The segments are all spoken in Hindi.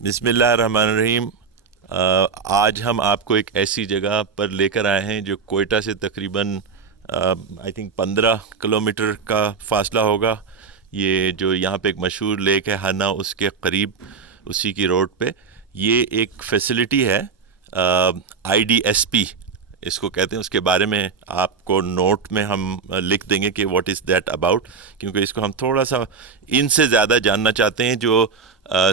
बिस्मिल्लाहिर्रहमानिर्रहीम। आज हम आपको एक ऐसी जगह पर लेकर आए हैं जो कोयटा से तकरीबन आई थिंक 15 किलोमीटर का फासला होगा। ये जो यहाँ पे एक मशहूर लेक है हना, उसके करीब, उसी की रोड पे ये एक फैसिलिटी है, IDSP इसको कहते हैं। उसके बारे में आपको नोट में हम लिख देंगे कि व्हाट इज़ दैट अबाउट, क्योंकि इसको हम थोड़ा सा इनसे ज़्यादा जानना चाहते हैं। जो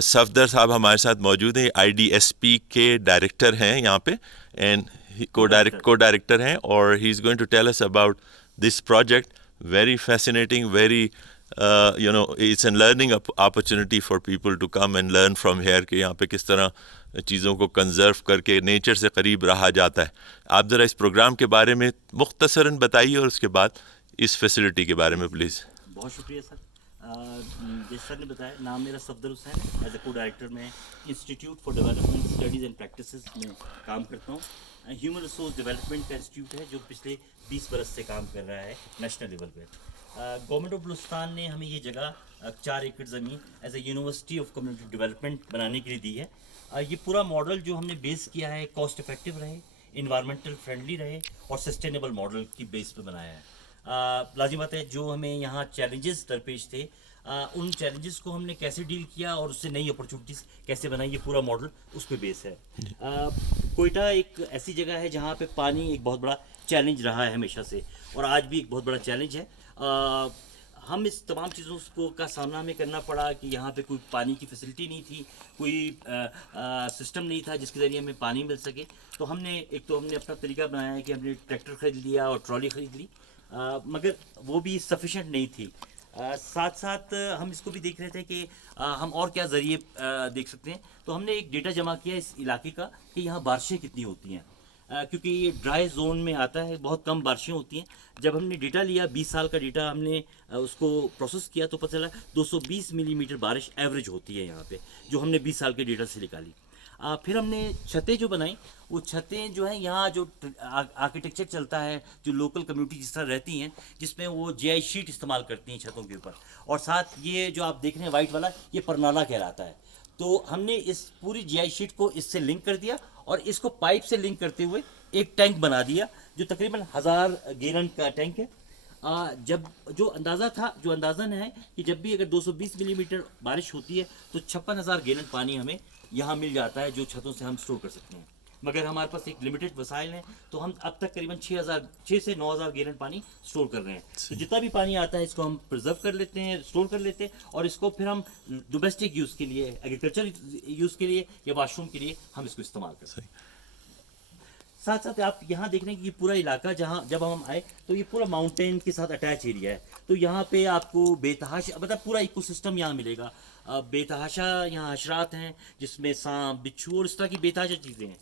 सफदर साहब हमारे साथ मौजूद हैं, IDSP के डायरेक्टर हैं यहाँ पे, एंड को डायरेक्टर हैं, और he is going to tell us about this project. Very fascinating, very it's a learning opportunity for people to come and learn from here कि यहाँ पे किस तरह चीज़ों को कंजर्व करके नेचर से करीब रहा जाता है। आप ज़रा इस प्रोग्राम के बारे में मुख्तसरन बताइए और उसके बाद इस फैसिलिटी के बारे में प्लीज़। बहुत शुक्रिया सर। जैसे सर ने बताया, नाम मेरा सफदर हुसैन है। एज ए को डायरेक्टर मैं institute for development studies and practices में काम करता हूँ। ह्यूमन रिसोर्स डेवलपमेंट का इंस्टीट्यूट है जो पिछले 20 बरस से काम कर रहा है नेशनल लेवल पे। गवर्नमेंट ऑफ बलूचिस्तान ने हमें ये जगह 4 एकड़ ज़मीन as a university of community development बनाने के लिए दी है। ये पूरा मॉडल जो हमने बेस किया है कॉस्ट इफेक्टिव रहे, इन्वायरमेंटल फ्रेंडली रहे और सस्टेनेबल मॉडल की बेस पे बनाया है। लाजिम बात है, जो हमें यहाँ चैलेंजेस दरपेश थे, उन चैलेंजेस को हमने कैसे डील किया और उससे नई अपॉर्चुनिटीज़ कैसे बनाई, ये पूरा मॉडल उस पर बेस है। कोयटा एक ऐसी जगह है जहाँ पे पानी एक बहुत बड़ा चैलेंज रहा है हमेशा से, और आज भी एक बहुत बड़ा चैलेंज है। हम इस तमाम चीज़ों को का सामना हमें करना पड़ा कि यहाँ पे कोई पानी की फैसिलिटी नहीं थी, कोई सिस्टम नहीं था जिसके ज़रिए हमें पानी मिल सके। तो हमने अपना तरीका बनाया है कि हमने ट्रैक्टर ख़रीद लिया और ट्रॉली ख़रीद ली, मगर वो भी सफिशेंट नहीं थी। साथ साथ हम इसको भी देख रहे थे कि हम और क्या ज़रिए देख सकते हैं। तो हमने एक डेटा जमा किया इस इलाके का कि यहाँ बारिशें कितनी होती हैं, क्योंकि ये ड्राई जोन में आता है, बहुत कम बारिशें होती हैं। जब हमने डेटा लिया, 20 साल का डेटा हमने उसको प्रोसेस किया, तो पता चला 220 मिलीमीटर बारिश एवरेज होती है यहाँ पे, जो हमने 20 साल के डेटा से निकाली। फिर हमने छतें जो बनाई, वो छतें जो हैं यहाँ जो आर्किटेक्चर चलता है, जो लोकल कम्युनिटी जिस तरह रहती हैं, जिसमें वो GI शीट इस्तेमाल करती हैं छतों के ऊपर। और साथ ये जो आप देख रहे हैं वाइट वाला, ये परनाला कहलाता है। तो हमने इस पूरी GI शीट को इससे लिंक कर दिया और इसको पाइप से लिंक करते हुए एक टैंक बना दिया, जो तकरीबन 1000 गैलन का टैंक है। जो अंदाज़न है कि जब भी अगर 220 मिलीमीटर बारिश होती है तो 56,000 गैलन पानी हमें यहाँ मिल जाता है, जो छतों से हम स्टोर कर सकते हैं। मगर हमारे पास एक लिमिटेड वसाइल हैं, तो हम अब तक करीबन 6 से 9,000 गैलन पानी स्टोर कर रहे हैं। तो जितना भी पानी आता है इसको हम प्रिजर्व कर लेते हैं, स्टोर कर लेते हैं, और इसको फिर हम डोमेस्टिक यूज़ के लिए, एग्रीकल्चर यूज़ के लिए या वाशरूम के लिए हम इसको इस्तेमाल करते हैं। साथ साथ आप यहाँ देख रहे हैं कि ये पूरा इलाका, जहाँ जब हम आए तो ये पूरा माउंटेन के साथ अटैच एरिया है। तो यहाँ पे आपको बेतहाशा, मतलब पूरा इकोसिस्टम यहाँ मिलेगा। बेतहाशा यहाँ हशरात हैं, जिसमें सांप, बिच्छू और इस तरह की बेतहाशा चीज़ें हैं।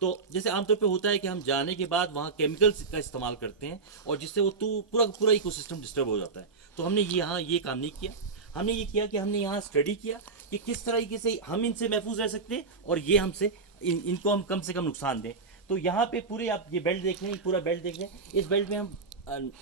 तो जैसे आमतौर पे होता है कि हम जाने के बाद वहाँ केमिकल्स का इस्तेमाल करते हैं, और जिससे वो तो पूरा इकोसिस्टम डिस्टर्ब हो जाता है। तो हमने यहाँ ये काम नहीं किया। हमने ये किया कि हमने यहाँ स्टडी किया कि किस तरीके से हम इनसे महफूज रह सकते हैं और ये हमसे इनको हम कम से कम नुकसान दें। तो यहाँ पे पूरे आप ये बेल्ट देख रहे हैं, पूरा बेल्ट देख रहे हैं। इस बेल्ट में हम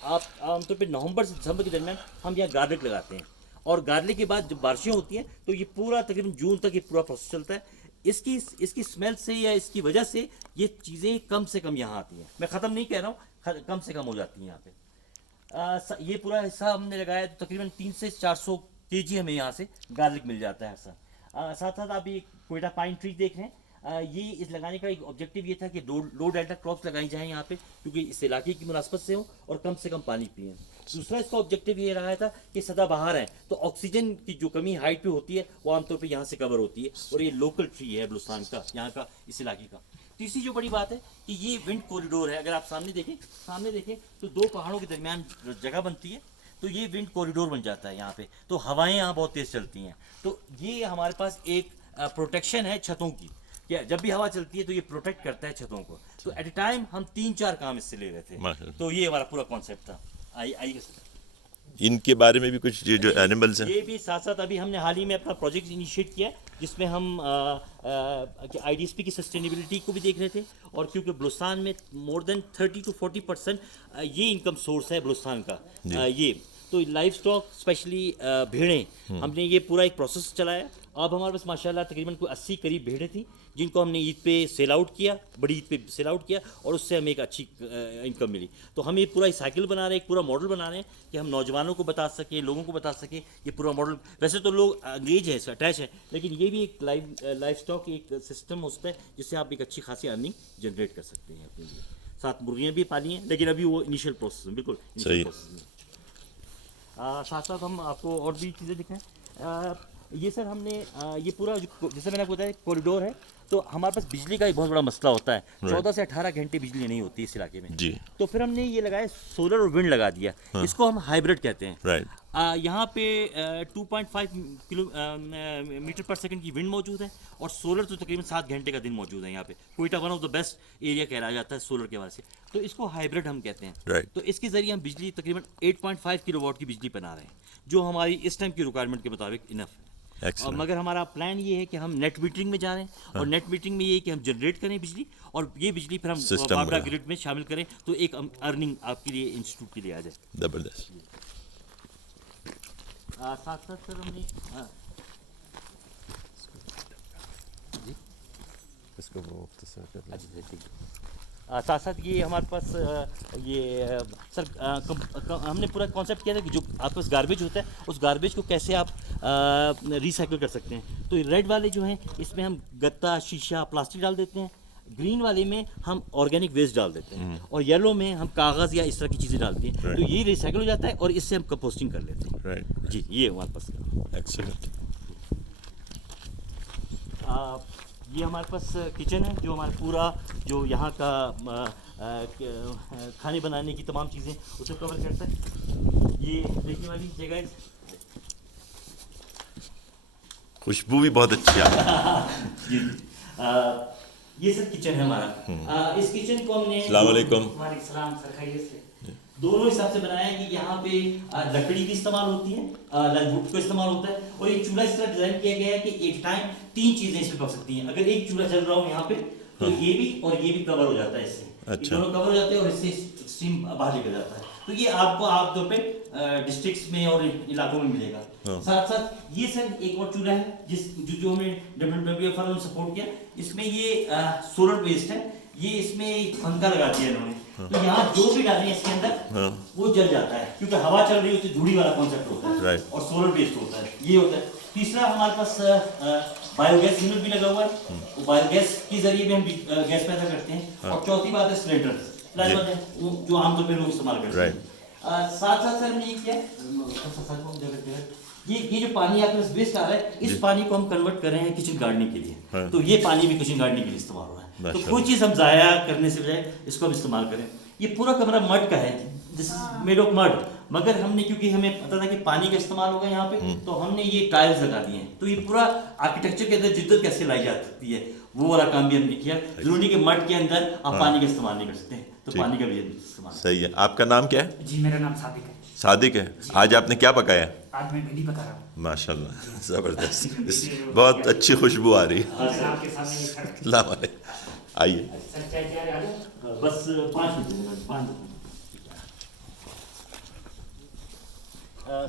आप आमतौर पे नवंबर से दिसंबर के दरमियान हम यहाँ गार्लिक लगाते हैं, और गार्लिक के बाद जब बारिशें होती हैं तो ये पूरा तकरीबन जून तक ये पूरा प्रोसेस चलता है। इसकी स्मेल से या इसकी वजह से ये चीज़ें कम से कम यहाँ आती हैं। मैं ख़त्म नहीं कह रहा हूँ, कम से कम हो जाती हैं यहाँ पे। ये पूरा हिस्सा हमने लगाया तो तकरीबन 300 से 400 kg हमें यहाँ से गार्लिक मिल जाता है हर साल। साथ साथ आप ये कोयटा पाइन ट्री देख रहे हैं। ये इस लगाने का एक ऑब्जेक्टिव ये था कि लो डेल्टा क्रॉप्स लगाई जाएँ यहाँ पे, क्योंकि इस इलाके की मुनासबत से हो और कम से कम पानी पिए। दूसरा इसका ऑब्जेक्टिव ये रहा था कि सदाबहार है, तो ऑक्सीजन की जो कमी हाइट पे होती है वो आमतौर पे यहाँ से कवर होती है, और ये लोकल ट्री है बलूचिस्तान का, यहाँ का, इस इलाके का। तीसरी जो बड़ी बात है कि ये विंड कॉरिडोर है। अगर आप सामने देखें तो 2 पहाड़ों के दरमियान जगह बनती है, तो ये विंड कॉरिडोर बन जाता है यहाँ पे। तो हवाएं यहाँ बहुत तेज़ चलती हैं। तो ये हमारे पास एक प्रोटेक्शन है छतों की, क्या जब भी हवा चलती है तो ये प्रोटेक्ट करता है छतों को। तो एट ए टाइम हम 3-4 काम इससे ले रहे थे। तो ये हमारा पूरा कॉन्सेप्ट था। आइए सर, इनके बारे में भी कुछ जो एनिमल्स हैं, ये भी साथ साथ अभी हमने हाल ही में अपना प्रोजेक्ट इनिशिएट किया, जिसमें हम IDSP की सस्टेनेबिलिटी को भी देख रहे थे। और क्योंकि बलूचिस्तान में मोर देन 30 to 40% ये इनकम सोर्स है बलूचिस्तान का, ये तो लाइव स्टॉक स्पेशली भेड़ें हमने ये पूरा एक प्रोसेस चलाया। अब हमारे पास माशाल्लाह तकरीबन कोई 80 करीब भेड़ें थी जिनको हमने ईद पे सेल आउट किया, बड़ी ईद पे सेल आउट किया और उससे हमें एक अच्छी इनकम मिली। तो हम ये पूरा साइकिल बना रहे हैं, एक पूरा मॉडल बना रहे हैं कि हम नौजवानों को बता सकें, लोगों को बता सकें ये पूरा मॉडल। वैसे तो लोग अंग्रेज है, इसका अटैच है, लेकिन ये भी एक लाइव स्टॉक एक सिस्टम होता है जिससे आप एक अच्छी खासी अर्निंग जनरेट कर सकते हैं अपने लिए। साथ मुर्गियाँ भी पाली हैं, लेकिन अभी वो इनिशियल प्रोसेस में, बिल्कुल इनिशियल प्रोसेस में। साथ साथ हम आपको और भी चीज़ें दिखाएं। ये सर हमने ये पूरा जैसे मैंने आपको बताया कॉरिडोर है, तो हमारे पास बिजली का एक बहुत बड़ा मसला होता है। 14 से 18 घंटे बिजली नहीं होती इस इलाके में जी। तो फिर हमने ये लगाया सोलर और विंड लगा दिया। इसको हम हाइब्रिड कहते हैं। राइट। यहाँ पे 2.5 मीटर पर सेकंड की विंड मौजूद है और सोलर तो तकरीबन 7 घंटे का दिन मौजूद है यहाँ पे। Quetta one of the best area कहलाया जाता है सोलर के वजह से, तो इसको हाइब्रिड हम कहते हैं। राइट। तो इसके जरिए हम बिजली तकरीबन 8.5 किलोवाट की बिजली बना रहे हैं, जो हमारी इस टाइम की रिक्वायरमेंट के मुताबिक इनफ है। और मगर हमारा प्लान ये है कि हम नेट मीटरिंग में जा रहे हैं और नेट मीटरिंग में ये है कि हम जनरेट करें बिजली और ये बिजली फिर हम बाबरा ग्रिड में शामिल करें, तो एक अर्निंग आपके लिए इंस्टीट्यूट के लिए आ जाए। जबरदस्त। साथ साथ सर हमने इसको वो साथ साथ ये हमारे पास ये सर हमने पूरा कॉन्सेप्ट किया था कि जो आपके पास गार्बेज होता है उस गार्बेज को कैसे आप रिसाइकिल कर सकते हैं। तो रेड वाले जो हैं इसमें हम गत्ता, शीशा, प्लास्टिक डाल देते हैं, ग्रीन वाले में हम ऑर्गेनिक वेस्ट डाल देते हैं और येलो में हम कागज़ या इस तरह की चीज़ें डालते हैं। तो ये रिसाइकिल हो जाता है और इससे हम कंपोस्टिंग कर लेते हैं। राइट जी, ये हमारे पास एक्सीलेंट। ये हमारे पास किचन है, जो हमारा पूरा जो यहाँ का खाने बनाने की तमाम चीज़ें उसे कवर करता है। ये देखने वाली जगह है, खुशबू भी बहुत अच्छी आ रही है। ये सर किचन है हमारा। इस किचन को हमने अस्सलाम वालेकुम। वालेकुम सलाम सर, खैरियत से। दोनों हिसाब से बनाया है कि यहाँ पे लकड़ी भी इस्तेमाल होती है, वुड को इस्तेमाल होता है और एक चूल्हा इस तरह डिजाइन किया गया है कि एक टाइम 3 चीजें इसमें पक सकती हैं। अगर एक चूल्हा चल रहा हो यहाँ पे तो ये भी और ये भी कवर हो जाता है इससे। अच्छा। दोनों कवर हो जाते हैं और इससे स्टीम बाहर निकल जाता है। तो ये आपको आमतौर पे डिस्ट्रिक्ट्स में और इलाकों में मिलेगा। साथ साथ ये सर एक और चूल्हा है जो हमें WWF ने सपोर्ट किया। इसमें ये सोलर बेस्ड है, ये इसमें पंखा लगा दिया इन्होंने, तो यहाँ जो भी डालें इसके अंदर वो जल जाता है, क्योंकि हवा चल रही होती है, धूड़ी वाला कॉन्सेप्ट होता है और सोलर बेस्ड होता है, ये होता है। तीसरा हमारे पास बायोगैस यूनिट भी लगा हुआ है, तो बायोगैस के जरिए भी हम गैस पैदा करते हैं। और चौथी बात है सिलेंडर, जो आमतौर पर लोग इस्तेमाल करते हैं। साथ साथ सर हमने ये किया, ये जो पानी आपके पास वेस्ट आ रहा है, इस पानी को हम कन्वर्ट कर रहे हैं किचन गार्डनिंग के लिए। तो ये पानी भी किचन गार्डनिंग के लिए इस्तेमाल हो रहा है। तो कोई चीज़ हम ज़ाया करने से बजाय इसको हम इस्तेमाल करें। ये पूरा कमरा मड का है, this is made of mud, मगर हमने क्योंकि हमें पता था कि पानी का इस्तेमाल होगा यहाँ पे, तो हमने ये टाइल्स लगा दिए हैं। तो ये पूरा आर्किटेक्चर के अंदर जिद्दत कैसे लाई जा सकती है वो वाला काम भी हमने किया। जरूरी कि मड के अंदर आप पानी का इस्तेमाल नहीं कर सकते, तो पानी का भी इस्तेमाल। सही है। आपका नाम क्या है? जी, मेरा नाम सादिक है। सादिक है। आज आपने क्या पकाया? आज मैं भिंडी पका रहा हूँ। माशाल्लाह, ज़बरदस्त, बहुत अच्छी खुशबू आ रही है। आपके सामने ये खड़ा- अस्सलाम वालेकुम, आइए। सर, चाय तैयार है, आ जाओ। बस 5 minute 5 minute.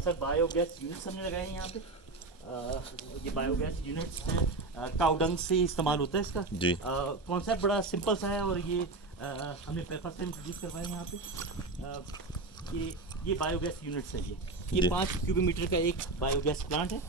Sir biogas units हमने लगाए हैं यहाँ पे। ये बायोगैस यूनिट्स हैं, काऊ डंग से इस्तेमाल होता है इसका। जी। कॉन्सेप्ट बड़ा सिंपल सा है और ये हमने फर्स्ट टाइम इंट्रोड्यूस करवाए हैं यहाँ पे। ये बायोगैस यूनिट्स हैं। ये 5 क्यूबिक मीटर का एक बायोगैस प्लांट है।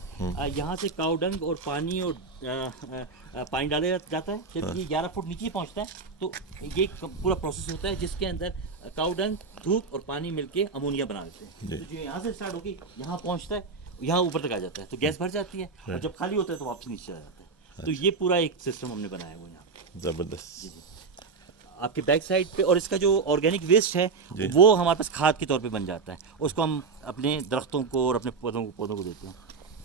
यहाँ से काऊ डंग और पानी और पानी डाला जाता है। जब ये 11 फुट नीचे पहुँचता है तो ये पूरा प्रोसेस होता है जिसके अंदर काऊ डंग, धूप और पानी मिलके अमोनिया बना देते हैं। तो जो यहाँ से स्टार्ट होगी यहाँ पहुँचता है, यहाँ ऊपर तक आ जाता है, तो गैस भर जाती है और जब खाली होता है तो वापस नीचे आ जाता है। तो ये पूरा एक सिस्टम हमने बनाया हुआ है यहाँ। ज़बरदस्त। आपके बैक साइड पे, और इसका जो ऑर्गेनिक वेस्ट है वो हमारे पास खाद के तौर पे बन जाता है, उसको हम अपने दरख्तों को और अपने पौधों को देते हैं।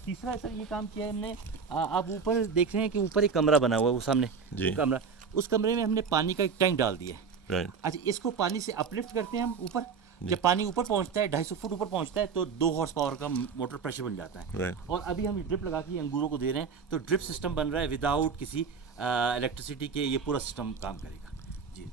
तीसरा सर ये काम किया है हमने, आप ऊपर देख रहे हैं कि ऊपर एक कमरा बना हुआ है, वो सामने कमरा, उस कमरे में हमने पानी का एक टैंक डाल दिया है। अच्छा, इसको पानी से अपलिफ्ट करते हैं हम ऊपर। जब पानी ऊपर पहुंचता है 250 फुट ऊपर पहुंचता है तो 2 हॉर्स पावर का मोटर प्रेशर बन जाता है। और अभी हम ड्रिप लगा के अंगूरों को दे रहे हैं, तो ड्रिप सिस्टम बन रहा है विदाउट किसी इलेक्ट्रिसिटी के, ये पूरा सिस्टम काम करेगा जी।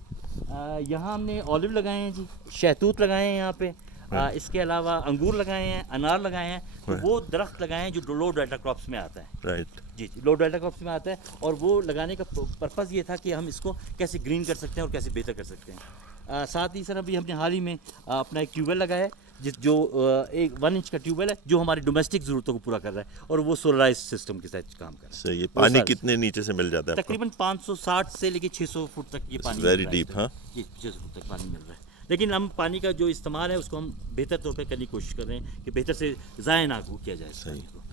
यहाँ हमने ऑलिव लगाए हैं जी, शहतूत लगाए हैं यहाँ पे, इसके अलावा अंगूर लगाए हैं, अनार लगाए हैं, तो वो दरख्त लगाए हैं जो लो डेल्टा क्रॉप्स में आता है। राइट। जी, लो डेल्टा क्रॉप्स में आता है, और वो लगाने का पर्पज़ ये था कि हम इसको कैसे ग्रीन कर सकते हैं और कैसे बेहतर कर सकते हैं। साथ ही सर अभी हमने हाल ही में अपना एक ट्यूबवेल लगाया है, जो एक 1 इंच का ट्यूबवेल है, जो हमारी डोमेस्टिक ज़रूरतों को पूरा कर रहा है, और वो सोलराइज सिस्टम के साथ काम कर रहा है। सही है। पानी कितने नीचे से मिल जाता है आपको? तकरीबन 560 से लेके 600 फुट तक ये पानी वेरी मिल रहा है। डीप। हाँ जी, 600 फुट तक पानी मिल रहा है, लेकिन हम पानी का जो इस्तेमाल है उसको हम बेहतर तौर पे करने की कोशिश कर रहे हैं कि बेहतर से ज़ाया ना किया जाए इस पानी को।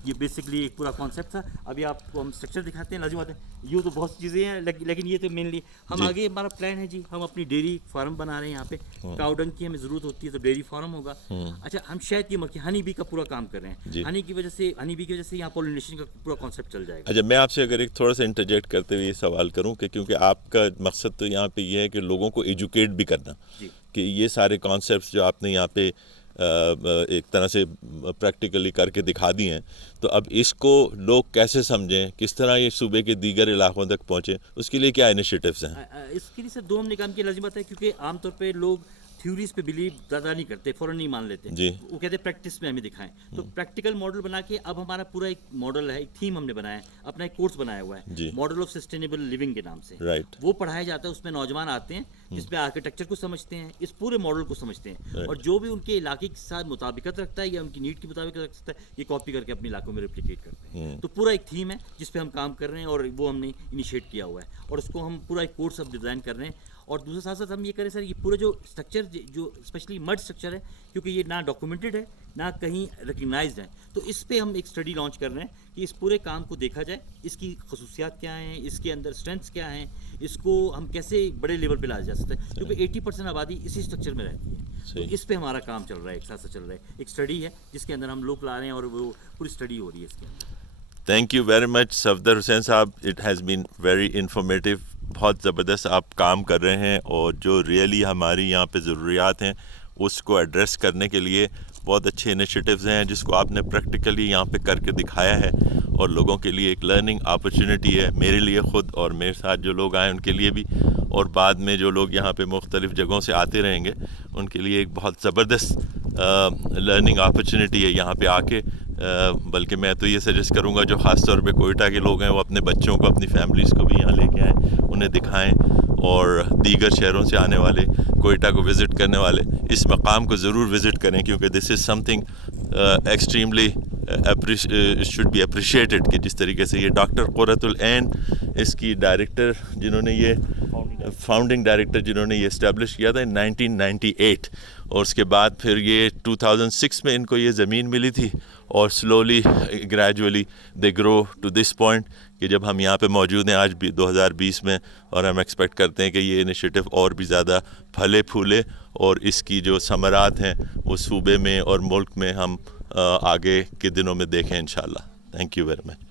ये बेसिकली एक पूरा कॉन्सेप्ट था। अभी आपको हम स्ट्रक्चर दिखाते हैं। लाजिम बात है, यूँ तो बहुत चीज़ें हैं, लेकिन ये तो मेनली हम आगे हमारा प्लान है जी, हम अपनी डेयरी फार्म बना रहे हैं यहाँ पे। काऊ डंग की हमें ज़रूरत होती है तो डेयरी फार्म होगा। अच्छा, हम शायद ये मक्खी हनी बी का पूरा काम कर रहे हैं। हनी की वजह से यहाँ पॉलिनेशन का पूरा कॉन्सेप्ट चल जाएगा। अच्छा, मैं आपसे अगर एक थोड़ा सा इंटरजेक्ट करते हुए ये सवाल करूं कि क्योंकि आपका मकसद तो यहाँ पे ये है कि लोगों को एजुकेट भी करना, कि ये सारे कॉन्सेप्ट्स जो आपने यहाँ पे एक तरह से प्रैक्टिकली करके दिखा दिए हैं, तो अब इसको लोग कैसे समझें, किस तरह ये सूबे के दीगर इलाकों तक पहुँचे, उसके लिए क्या इनिशिएटिव्स हैं? इसके लिए सर 2 हमने काम किया। लाजिम बात है, क्योंकि आमतौर पे लोग थ्योरीज पे बिलीव ज़्यादा नहीं करते, फ़ौरन नहीं मान लेते। जी। वो कहते हैं प्रैक्टिस में हमें दिखाएं। तो प्रैक्टिकल मॉडल बना के अब हमारा पूरा एक मॉडल है, एक थीम हमने बनाया है, अपना एक कोर्स बनाया हुआ है, मॉडल ऑफ सस्टेनेबल लिविंग के नाम से। राइट। वो पढ़ाया जाता है, उसमें नौजवान आते हैं जिसमें आर्किटेक्चर को समझते हैं, इस पूरे मॉडल को समझते हैं, और जो भी उनके इलाके के साथ मुताबिकत रखता है या उनकी नीड के मुताबिक रखता है, ये कॉपी करके अपने इलाकों में रेप्लिकेट करते हैं। तो पूरा एक थीम है जिस पे हम काम कर रहे हैं, और वो हमने इनिशिएट किया हुआ है, और उसको हम पूरा एक कोर्स अब डिज़ाइन कर रहे हैं। और दूसरे साथ साथ हम ये करें सर, ये पूरा जो स्ट्रक्चर जो स्पेशली मड स्ट्रक्चर है, क्योंकि ये ना डॉक्यूमेंटेड है ना कहीं रिकग्नाइज्ड है, तो इस पे हम एक स्टडी लॉन्च कर रहे हैं कि इस पूरे काम को देखा जाए, इसकी खसूसियात क्या हैं, इसके अंदर स्ट्रेंथ्स क्या हैं, इसको हम कैसे बड़े लेवल पे लाया जा सकता है, क्योंकि 80% आबादी इसी स्ट्रक्चर में रहती है। तो इस पे हमारा काम चल रहा है, एक साथ चल रहा है, एक स्टडी है जिसके अंदर हम लोग ला रहे हैं, और वो पूरी स्टडी हो रही है इसके अंदर। Thank you very much Safdar Hussain Sahab, it has been very informative. बहुत ज़बरदस्त आप काम कर रहे हैं, और जो रियली हमारी यहाँ पे ज़रूरियात हैं उसको एड्रेस करने के लिए बहुत अच्छे इनिशिएटिव्स हैं, जिसको आपने प्रैक्टिकली यहाँ पे करके दिखाया है, और लोगों के लिए एक लर्निंग अपॉर्चुनिटी है, मेरे लिए ख़ुद और मेरे साथ जो लोग आए उनके लिए भी, और बाद में जो लोग यहाँ पे मुख्तलिफ़ जगहों से आते रहेंगे उनके लिए एक बहुत ज़बरदस्त लर्निंग अपॉर्चुनिटी है यहाँ पे आके। बल्कि मैं तो ये सजेस्ट करूँगा जो ख़ास तौर पे कोयटा के लोग हैं वो अपने बच्चों को, अपनी फैमिलीज़ को भी यहाँ लेके आएँ, उन्हें दिखाएं, और दीगर शहरों से आने वाले, कोयटा को विज़िट करने वाले इस मकाम को ज़रूर विज़िट करें, क्योंकि this is something extremely should be appreciated, कि जिस तरीके से ये डॉक्टर क़ुर्रतुल ऐन इसकी डायरेक्टर जिन्होंने ये फाउंडिंग डायरेक्टर जिन्होंने ये इस्टेब्लिश किया था इन 1998, और उसके बाद फिर ये 2006 में इनको ये ज़मीन मिली थी, और slowly gradually they grow to this point कि जब हम यहाँ पे मौजूद हैं आज भी 2020 में, और हम एक्सपेक्ट करते हैं कि ये इनिशिएटिव और भी ज़्यादा फले फूले, और इसकी जो समरात हैं वो सूबे में और मुल्क में हम आगे के दिनों में देखें इंशाल्लाह। Thank you very much.